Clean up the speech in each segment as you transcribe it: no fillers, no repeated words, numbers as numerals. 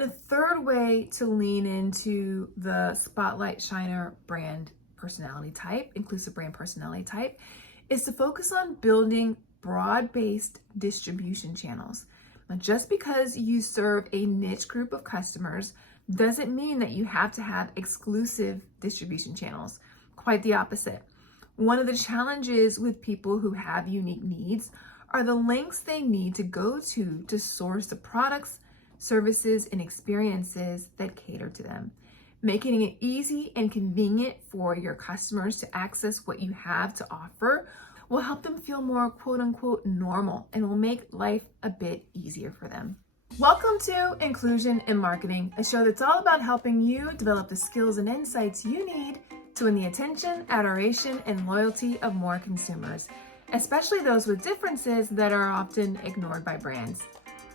And a third way to lean into the spotlight shiner brand personality type, inclusive brand personality type, is to focus on building broad-based distribution channels. Now, just because you serve a niche group of customers doesn't mean that you have to have exclusive distribution channels. Quite the opposite. One of the challenges with people who have unique needs are the lengths they need to go to source the products, services, and experiences that cater to them. Making it easy and convenient for your customers to access what you have to offer will help them feel more quote unquote normal and will make life a bit easier for them. Welcome to Inclusion in Marketing, a show that's all about helping you develop the skills and insights you need to win the attention, adoration, and loyalty of more consumers, especially those with differences that are often ignored by brands.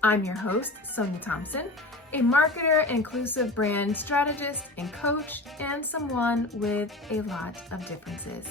I'm your host, Sonia Thompson, a marketer, inclusive brand strategist and coach, and someone with a lot of differences.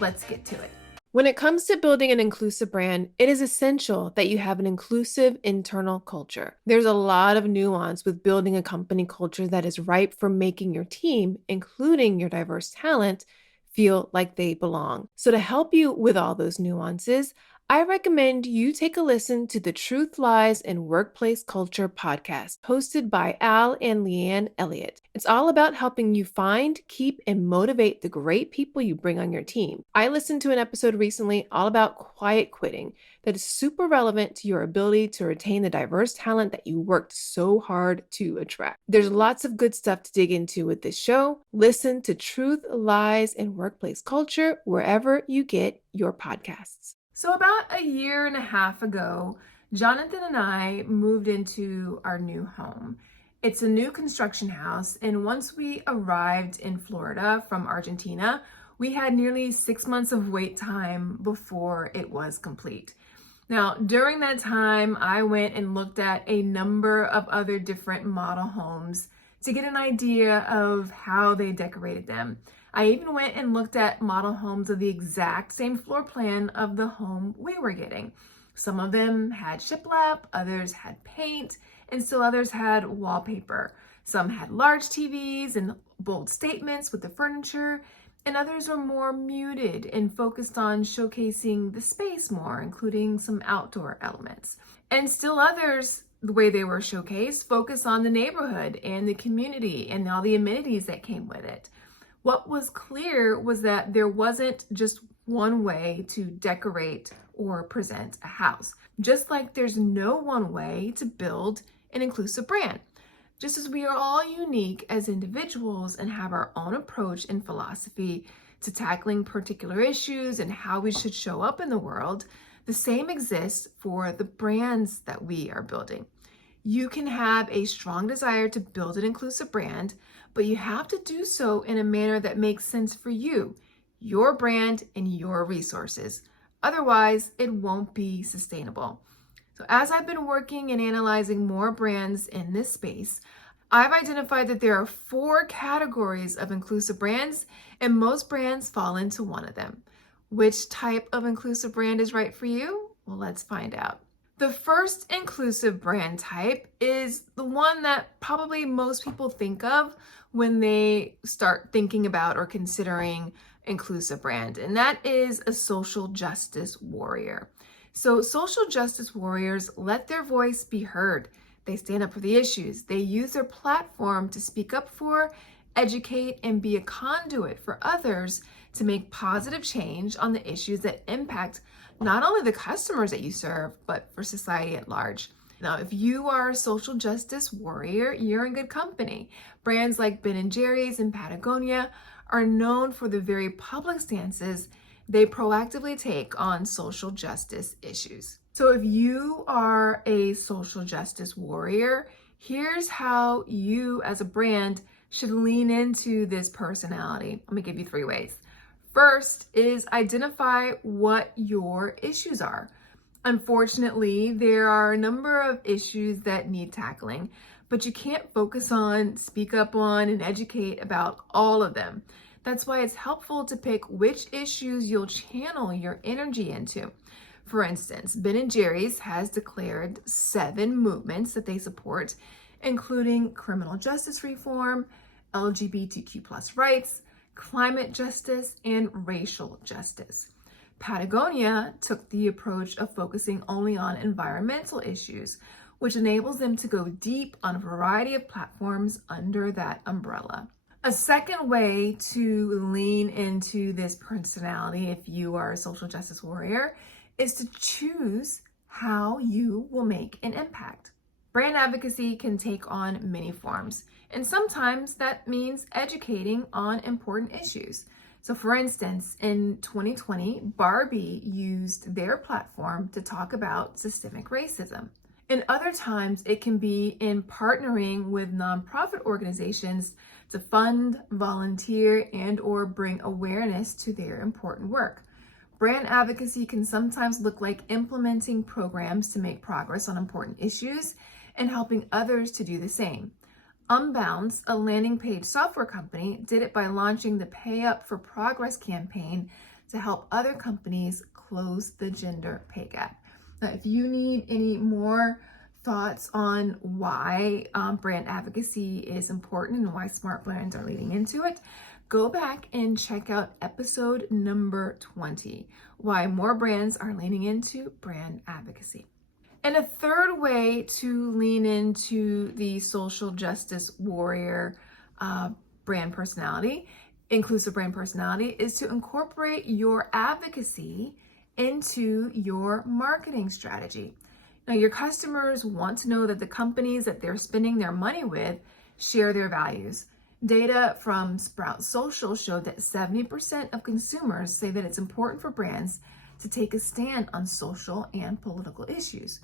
Let's get to it. When it comes to building an inclusive brand, it is essential that you have an inclusive internal culture. There's a lot of nuance with building a company culture that is ripe for making your team, including your diverse talent, feel like they belong. So to help you with all those nuances, I recommend you take a listen to the Truth, Lies, and Workplace Culture podcast, hosted by Al and Leanne Elliott. It's all about helping you find, keep, and motivate the great people you bring on your team. I listened to an episode recently all about quiet quitting that is super relevant to your ability to retain the diverse talent that you worked so hard to attract. There's lots of good stuff to dig into with this show. Listen to Truth, Lies, and Workplace Culture wherever you get your podcasts. So about a year and a half ago, Jonathan and I moved into our new home. It's a new construction house, and once we arrived in Florida from Argentina, we had nearly 6 months of wait time before it was complete. Now, during that time, I went and looked at a number of other different model homes to get an idea of how they decorated them. I even went and looked at model homes of the exact same floor plan of the home we were getting. Some of them had shiplap, others had paint, and still others had wallpaper. Some had large TVs and bold statements with the furniture, and others were more muted and focused on showcasing the space more, including some outdoor elements. And still others, the way they were showcased, focus on the neighborhood and the community and all the amenities that came with it. What was clear was that there wasn't just one way to decorate or present a house, just like there's no one way to build an inclusive brand. Just as we are all unique as individuals and have our own approach and philosophy to tackling particular issues and how we should show up in the world, the same exists for the brands that we are building. You can have a strong desire to build an inclusive brand, but you have to do so in a manner that makes sense for you, your brand, and your resources. Otherwise, it won't be sustainable. So as I've been working and analyzing more brands in this space, I've identified that there are 4 categories of inclusive brands, and most brands fall into one of them. Which type of inclusive brand is right for you? Well, let's find out. The first inclusive brand type is the one that probably most people think of when they start thinking about or considering inclusive brand, and that is a social justice warrior. So social justice warriors let their voice be heard. They stand up for the issues. They use their platform to speak up for, educate, and be a conduit for others to make positive change on the issues that impact not only the customers that you serve, but for society at large. Now, if you are a social justice warrior, you're in good company. Brands like Ben & Jerry's and Patagonia are known for the very public stances they proactively take on social justice issues. So if you are a social justice warrior, here's how you as a brand should lean into this personality. I'm gonna give you 3 ways. First is identify what your issues are. Unfortunately, there are a number of issues that need tackling, but you can't focus on, speak up on, and educate about all of them. That's why it's helpful to pick which issues you'll channel your energy into. For instance, Ben & Jerry's has declared 7 movements that they support, including criminal justice reform, LGBTQ plus rights, climate justice, and racial justice. Patagonia took the approach of focusing only on environmental issues, which enables them to go deep on a variety of platforms under that umbrella. A second way to lean into this personality, if you are a social justice warrior, is to choose how you will make an impact. Brand advocacy can take on many forms, and sometimes that means educating on important issues. So for instance, in 2020, Barbie used their platform to talk about systemic racism. And other times it can be in partnering with nonprofit organizations to fund, volunteer, and or bring awareness to their important work. Brand advocacy can sometimes look like implementing programs to make progress on important issues and helping others to do the same. Unbounce, a landing page software company, did it by launching the Pay Up for Progress campaign to help other companies close the gender pay gap. Now, if you need any more thoughts on why brand advocacy is important and why smart brands are leading into it, go back and check out episode number 20, why more brands are leaning into brand advocacy. And a third way to lean into the social justice warrior brand personality, inclusive brand personality, is to incorporate your advocacy into your marketing strategy. Now, your customers want to know that the companies that they're spending their money with share their values. Data from Sprout Social showed that 70% of consumers say that it's important for brands to take a stand on social and political issues.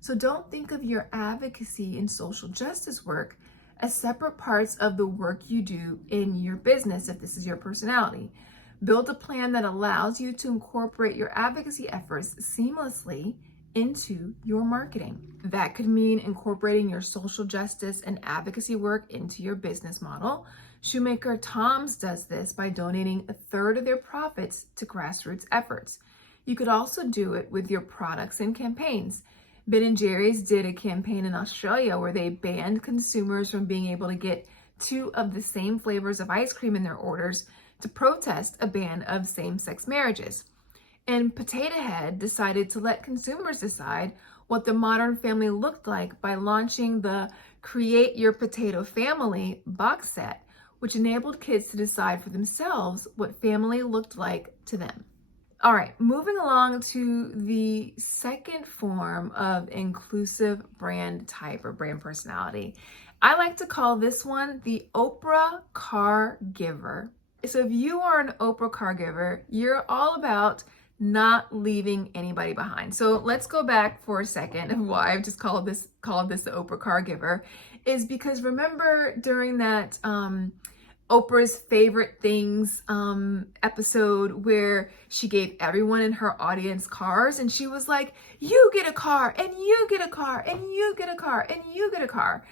So don't think of your advocacy and social justice work as separate parts of the work you do in your business if this is your personality. Build a plan that allows you to incorporate your advocacy efforts seamlessly into your marketing. That could mean incorporating your social justice and advocacy work into your business model. Shoemaker Tom's does this by donating a third of their profits to grassroots efforts. You could also do it with your products and campaigns. Ben & Jerry's did a campaign in Australia where they banned consumers from being able to get 2 of the same flavors of ice cream in their orders to protest a ban of same-sex marriages. And Potato Head decided to let consumers decide what the modern family looked like by launching the Create Your Potato Family box set, which enabled kids to decide for themselves what family looked like to them. All right, moving along to the second form of inclusive brand type or brand personality. I like to call this one the Oprah car giver. So if you are an Oprah car giver, you're all about not leaving anybody behind. So let's go back for a second of why I've just called this the Oprah car giver is because remember during that Oprah's favorite things episode where she gave everyone in her audience cars and she was like, you get a car and you get a car and you get a car and you get a car.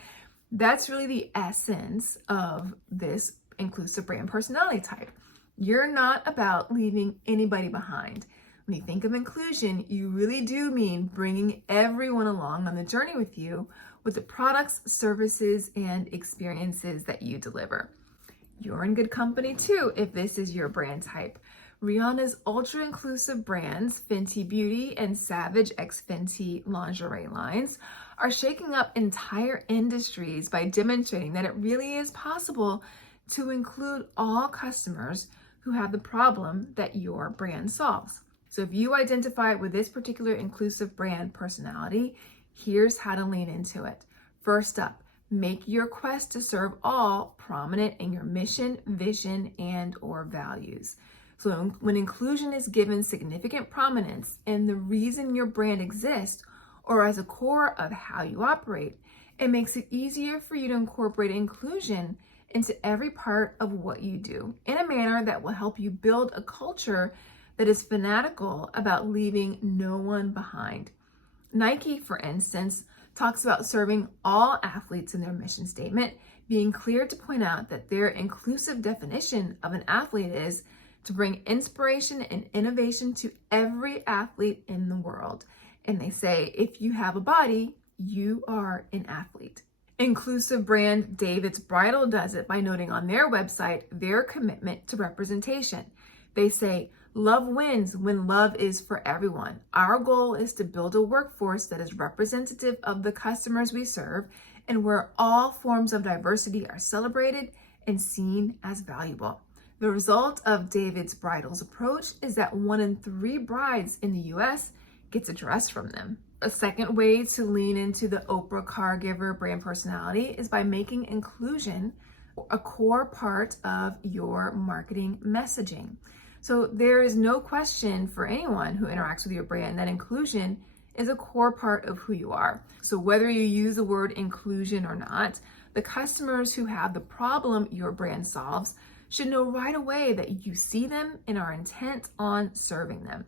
That's really the essence of this inclusive brand personality type. You're not about leaving anybody behind. When you think of inclusion, you really do mean bringing everyone along on the journey with you with the products, services, and experiences that you deliver. You're in good company too if this is your brand type. Rihanna's ultra-inclusive brands, Fenty Beauty and Savage x Fenty lingerie lines, are shaking up entire industries by demonstrating that it really is possible to include all customers who have the problem that your brand solves. So if you identify with this particular inclusive brand personality, here's how to lean into it. First up, make your quest to serve all prominent in your mission, vision, and or values. So when inclusion is given significant prominence in the reason your brand exists or as a core of how you operate, it makes it easier for you to incorporate inclusion into every part of what you do in a manner that will help you build a culture that is fanatical about leaving no one behind. Nike, for instance, talks about serving all athletes in their mission statement, being clear to point out that their inclusive definition of an athlete is to bring inspiration and innovation to every athlete in the world. And they say, if you have a body, you are an athlete. Inclusive brand David's Bridal does it by noting on their website their commitment to representation. They say, "Love wins when love is for everyone. Our goal is to build a workforce that is representative of the customers we serve and where all forms of diversity are celebrated and seen as valuable." The result of David's Bridal's approach is that 1 in 3 brides in the US gets a dress from them. A second way to lean into the Oprah caregiver brand personality is by making inclusion a core part of your marketing messaging. So there is no question for anyone who interacts with your brand that inclusion is a core part of who you are. So whether you use the word inclusion or not, the customers who have the problem your brand solves should know right away that you see them and are intent on serving them.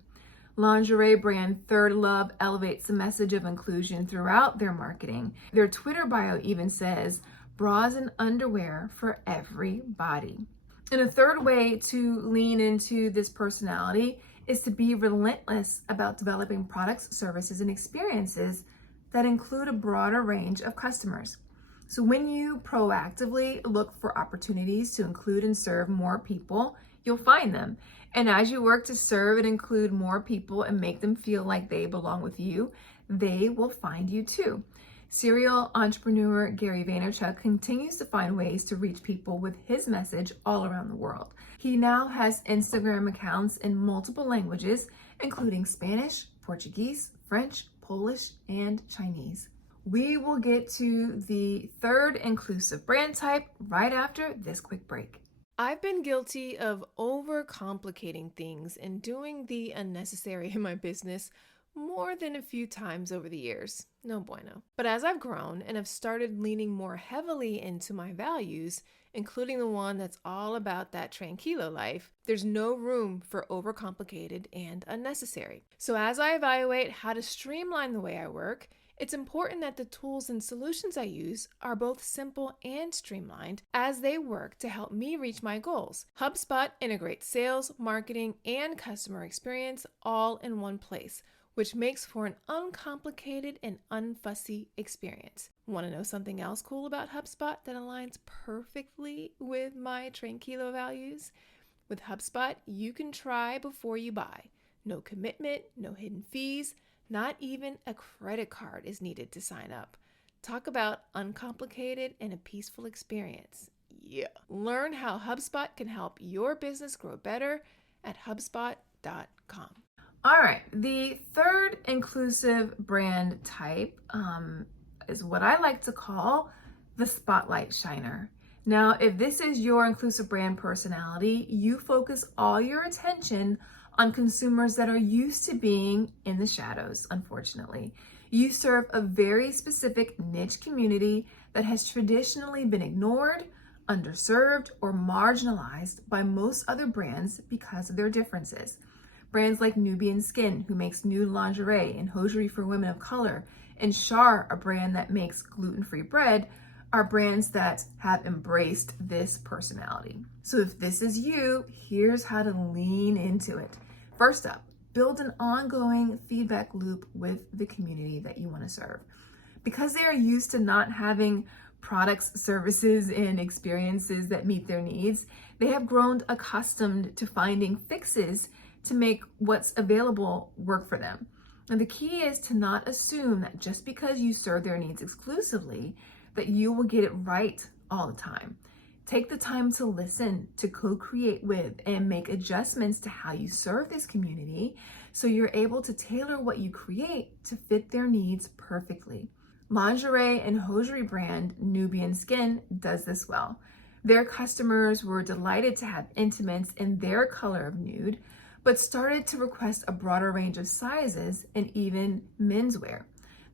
Lingerie brand Third Love elevates the message of inclusion throughout their marketing. Their Twitter bio even says, "Bras and underwear for everybody." And a third way to lean into this personality is to be relentless about developing products, services, and experiences that include a broader range of customers. So when you proactively look for opportunities to include and serve more people, you'll find them. And as you work to serve and include more people and make them feel like they belong with you, they will find you too. Serial entrepreneur Gary Vaynerchuk continues to find ways to reach people with his message all around the world. He now has Instagram accounts in multiple languages, including Spanish, Portuguese, French, Polish, and Chinese. We will get to the third inclusive brand type right after this quick break. I've been guilty of overcomplicating things and doing the unnecessary in my business more than a few times over the years. No bueno. But as I've grown and have started leaning more heavily into my values, including the one that's all about that tranquilo life, there's no room for overcomplicated and unnecessary. So as I evaluate how to streamline the way I work, it's important that the tools and solutions I use are both simple and streamlined as they work to help me reach my goals. HubSpot integrates sales, marketing, and customer experience all in one place, which makes for an uncomplicated and unfussy experience. Want to know something else cool about HubSpot that aligns perfectly with my Tranquilo values? With HubSpot, you can try before you buy. No commitment, no hidden fees. Not even a credit card is needed to sign up. Talk about uncomplicated and a peaceful experience. Yeah. Learn how HubSpot can help your business grow better at HubSpot.com. All right, the third inclusive brand type is what I like to call the spotlight shiner. Now, if this is your inclusive brand personality, you focus all your attention on consumers that are used to being in the shadows, unfortunately. You serve a very specific niche community that has traditionally been ignored, underserved, or marginalized by most other brands because of their differences. Brands like Nubian Skin, who makes nude lingerie and hosiery for women of color, and Char, a brand that makes gluten-free bread, are brands that have embraced this personality. So if this is you, here's how to lean into it. First up, build an ongoing feedback loop with the community that you want to serve. Because they are used to not having products, services, and experiences that meet their needs, they have grown accustomed to finding fixes to make what's available work for them. And the key is to not assume that just because you serve their needs exclusively, that you will get it right all the time. Take the time to listen, to co-create with, and make adjustments to how you serve this community so you're able to tailor what you create to fit their needs perfectly. Lingerie and hosiery brand Nubian Skin does this well. Their customers were delighted to have intimates in their color of nude, but started to request a broader range of sizes and even menswear.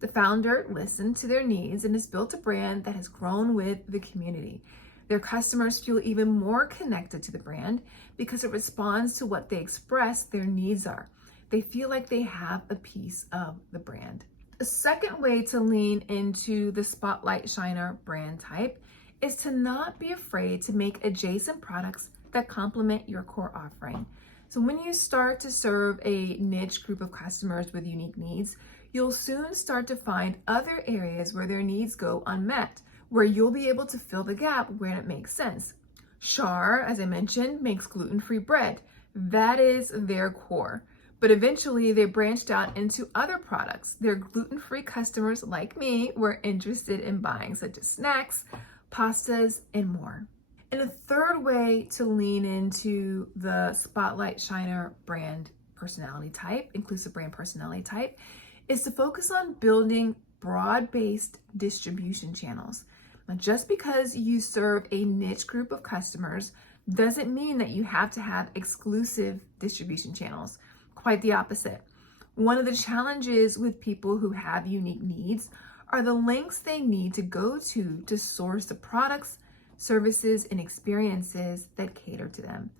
The founder listened to their needs and has built a brand that has grown with the community. Their customers feel even more connected to the brand because it responds to what they express their needs are. They feel like they have a piece of the brand. A second way to lean into the spotlight shiner brand type is to not be afraid to make adjacent products that complement your core offering. So when you start to serve a niche group of customers with unique needs, you'll soon start to find other areas where their needs go unmet, where you'll be able to fill the gap where it makes sense. Char, as I mentioned, makes gluten-free bread. That is their core. But eventually they branched out into other products their gluten-free customers like me were interested in buying, such as snacks, pastas, and more. And a third way to lean into the Spotlight Shiner brand personality type, inclusive brand personality type, is to focus on building broad-based distribution channels. Now, just because you serve a niche group of customers doesn't mean that you have to have exclusive distribution channels. Quite the opposite. One of the challenges with people who have unique needs are the lengths they need to go to source the products, services, and experiences that cater to them.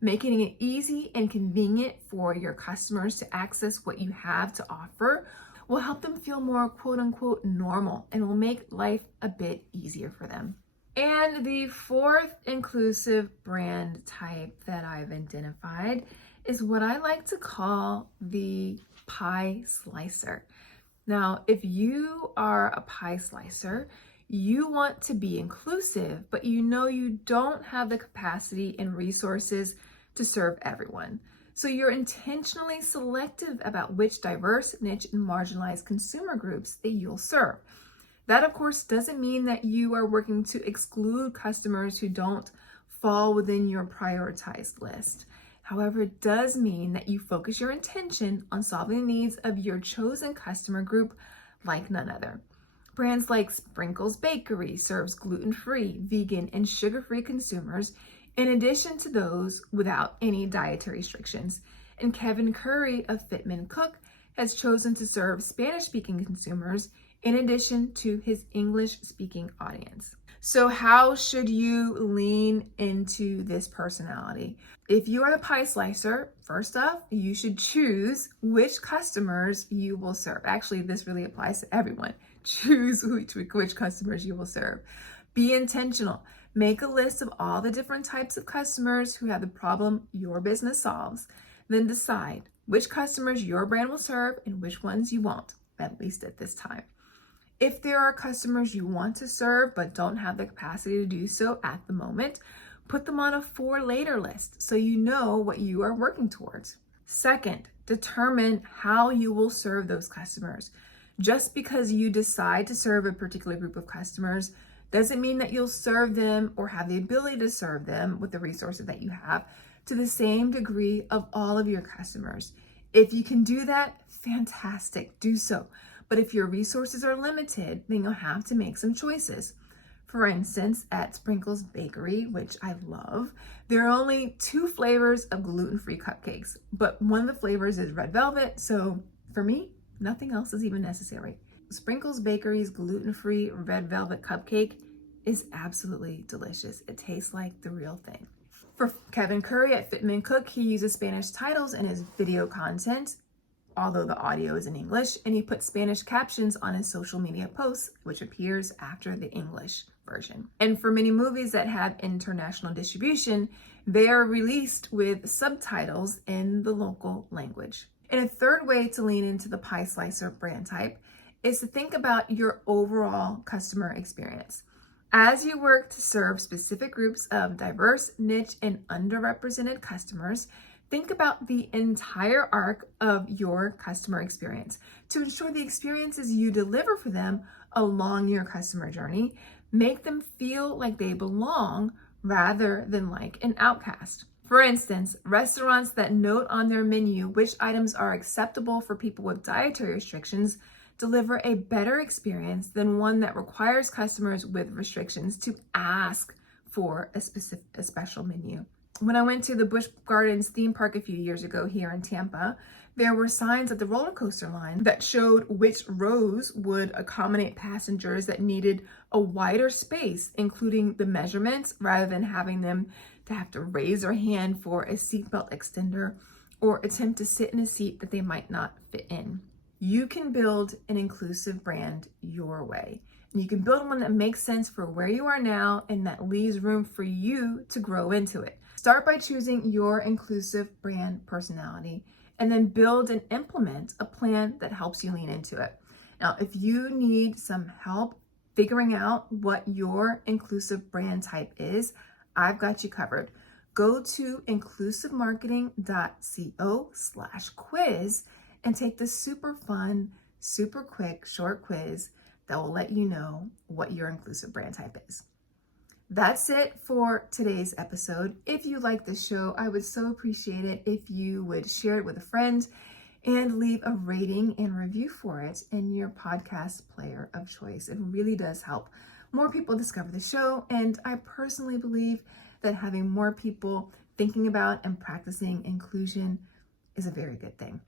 Making it easy and convenient for your customers to access what you have to offer will help them feel more quote unquote normal and will make life a bit easier for them. And the fourth inclusive brand type that I've identified is what I like to call the pie slicer. Now, if you are a pie slicer, you want to be inclusive, but you know you don't have the capacity and resources to serve everyone. So you're intentionally selective about which diverse, niche, and marginalized consumer groups that you'll serve. That, of course, doesn't mean that you are working to exclude customers who don't fall within your prioritized list. However, it does mean that you focus your attention on solving the needs of your chosen customer group like none other. Brands like Sprinkles Bakery serves gluten-free, vegan, and sugar-free consumers, in addition to those without any dietary restrictions. And Kevin Curry of Fitman Cook has chosen to serve Spanish-speaking consumers in addition to his English-speaking audience. So how should you lean into this personality? If you are a pie slicer, first off, you should choose which customers you will serve. Actually, this really applies to everyone. Choose which customers you will serve. Be intentional. Make a list of all the different types of customers who have the problem your business solves. Then decide which customers your brand will serve and which ones you won't, at least at this time. If there are customers you want to serve but don't have the capacity to do so at the moment, put them on a for later list so you know what you are working towards. Second, determine how you will serve those customers. Just because you decide to serve a particular group of customers doesn't mean that you'll serve them or have the ability to serve them with the resources that you have to the same degree of all of your customers. If you can do that, fantastic, do so. But if your resources are limited, then you'll have to make some choices. For instance, at Sprinkles Bakery, which I love, there are only 2 flavors of gluten-free cupcakes, but one of the flavors is red velvet, so for me, nothing else is even necessary. Sprinkles Bakery's gluten-free red velvet cupcake is absolutely delicious. It tastes like the real thing. For Kevin Curry at Fitman Cook, he uses Spanish titles in his video content, although the audio is in English, and he puts Spanish captions on his social media posts, which appears after the English version. And for many movies that have international distribution, they are released with subtitles in the local language. And a third way to lean into the pie slicer brand type is to think about your overall customer experience. As you work to serve specific groups of diverse, niche, and underrepresented customers, think about the entire arc of your customer experience to ensure the experiences you deliver for them along your customer journey make them feel like they belong rather than like an outcast. For instance, restaurants that note on their menu which items are acceptable for people with dietary restrictions deliver a better experience than one that requires customers with restrictions to ask for a special menu. When I went to the Busch Gardens theme park a few years ago here in Tampa, there were signs at the roller coaster line that showed which rows would accommodate passengers that needed a wider space, including the measurements, rather than having them to have to raise their hand for a seatbelt extender or attempt to sit in a seat that they might not fit in. You can build an inclusive brand your way. And you can build one that makes sense for where you are now and that leaves room for you to grow into it. Start by choosing your inclusive brand personality and then build and implement a plan that helps you lean into it. Now, if you need some help figuring out what your inclusive brand type is, I've got you covered. Go to inclusivemarketing.co/quiz and take this super fun, super quick, short quiz that will let you know what your inclusive brand type is. That's it for today's episode. If you like this show, I would so appreciate it if you would share it with a friend and leave a rating and review for it in your podcast player of choice. It really does help more people discover the show, and I personally believe that having more people thinking about and practicing inclusion is a very good thing.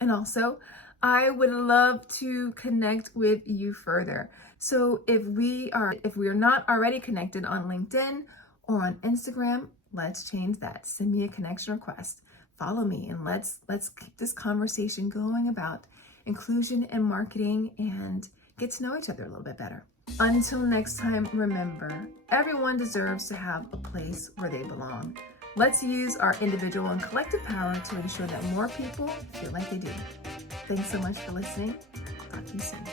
And also, I would love to connect with you further. So if we are not already connected on LinkedIn or on Instagram, let's change that. Send me a connection request. Follow me, and let's keep this conversation going about inclusion and marketing and get to know each other a little bit better. Until next time, remember, everyone deserves to have a place where they belong. Let's use our individual and collective power to ensure that more people feel like they do. Thanks so much for listening. Talk to you soon.